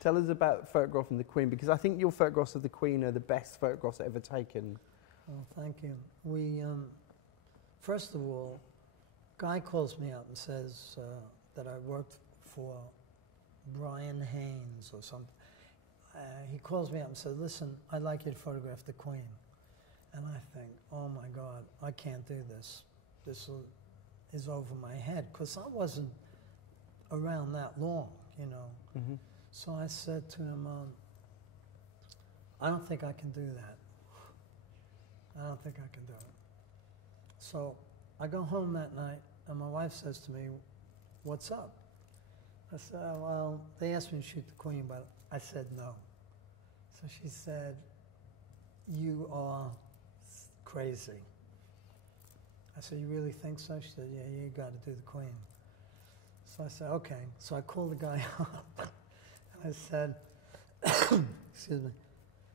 Tell us about photographing the Queen, because I think your photographs of the Queen are the best photographs ever taken. Oh, thank you. We, first of all, Guy calls me up and says that I worked for Brian Haynes or something. He calls me up and says, listen, I'd like you to photograph the Queen. And I think, oh my God, I can't do this. This is over my head, because I wasn't around that long, you know. Mm-hmm. So I said to him, I don't think I can do that. I don't think I can do it. So I go home that night, and my wife says to me, what's up? I said, well, they asked me to shoot the Queen, but I said no. So she said, you are crazy. I said, you really think so? She said, yeah, you got to do the Queen. So I said, okay. So I called the guy up. I said, excuse me,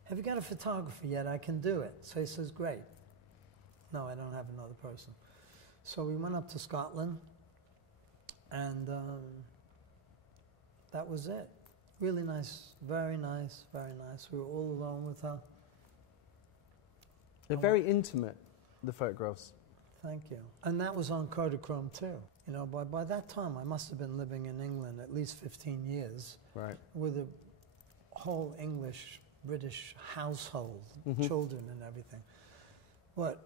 have you got a photographer yet? I can do it. So he says, great. No, I don't have another person. So we went up to Scotland, and that was it. Really nice, very nice, very nice. We were all alone with her. They're very intimate, the photographs. Thank you. And that was on Kodachrome too. You know, by that time I must have been living in England at least 15 years. Right. With a whole English, British household, children and everything. But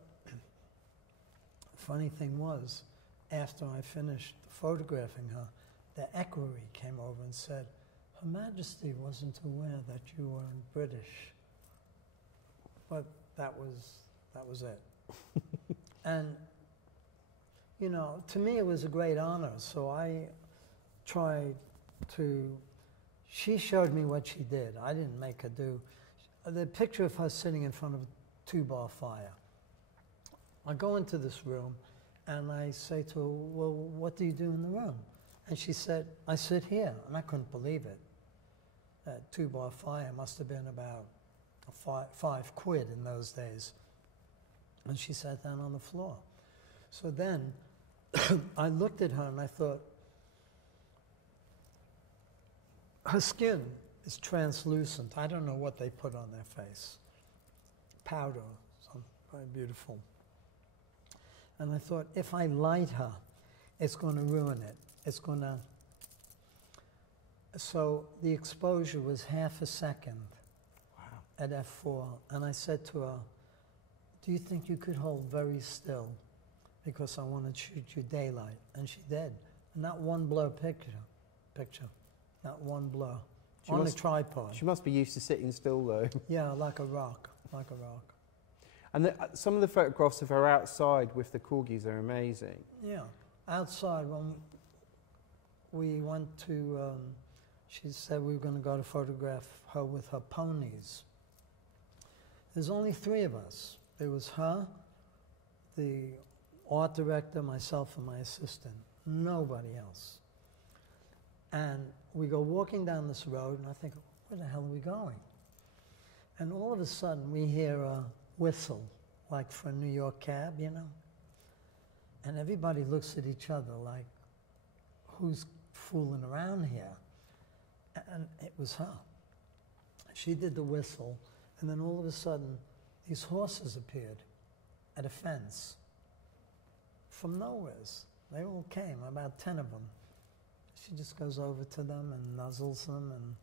funny thing was, after I finished photographing her, the equerry came over and said, Her Majesty wasn't aware that you weren't British. But that was it. And, you know, to me it was a great honor, so I tried to, she showed me what she did. I didn't make her do. The picture of her sitting in front of a 2-bar fire. I go into this room and I say to her, well, what do you do in the room? And she said, I sit here. And I couldn't believe it. That 2-bar fire must have been about £5 in those days. And she sat down on the floor. So then I looked at her and I thought, her skin is translucent. I don't know what they put on their face. Powder, something very beautiful. And I thought, if I light her, it's going to ruin it. It's going to... So the exposure was half a second. Wow. At f4. And I said to her, do you think you could hold very still? Because I want to shoot you daylight. And she did. And not one blur picture. Not one blur. On a tripod. She must be used to sitting still, though. Yeah, like a rock. Like a rock. And some of the photographs of her outside with the corgis are amazing. Yeah. Outside, when we went to... she said we were going to go to photograph her with her ponies. There's only 3 of us. There was her, the art director, myself, and my assistant. Nobody else. And we go walking down this road, and I think, where the hell are we going? And all of a sudden, we hear a whistle, like for a New York cab, you know? And everybody looks at each other like, who's fooling around here? And it was her. She did the whistle, and then all of a sudden, these horses appeared at a fence from nowhere. They all came, about 10 of them. She just goes over to them and nuzzles them, and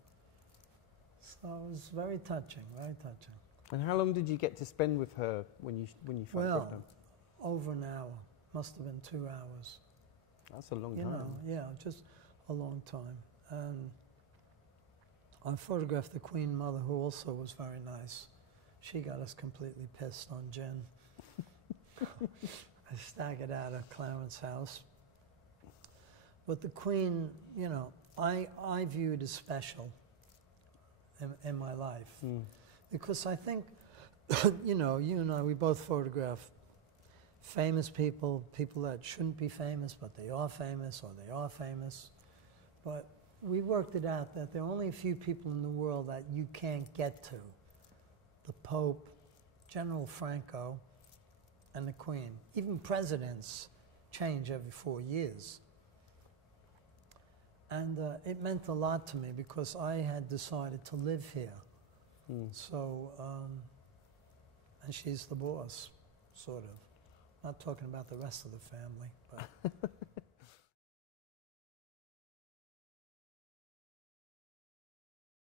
so it was very touching, very touching. And how long did you get to spend with her when you photographed her? Over an hour. Must have been 2 hours. That's a long time. You know, yeah, just a long time. And I photographed the Queen Mother, who also was very nice. She got us completely pissed on gin. I staggered out of Clarence House. But the Queen, you know, I viewed as special in my life. Mm. Because I think, you know, you and I, we both photograph famous people, people that shouldn't be famous, but they are famous, or they are famous. But we worked it out that there are only a few people in the world that you can't get to. The Pope, General Franco, and the Queen. Even presidents change every 4 years. And it meant a lot to me because I had decided to live here. Mm. So, and she's the boss, sort of. Not talking about the rest of the family, but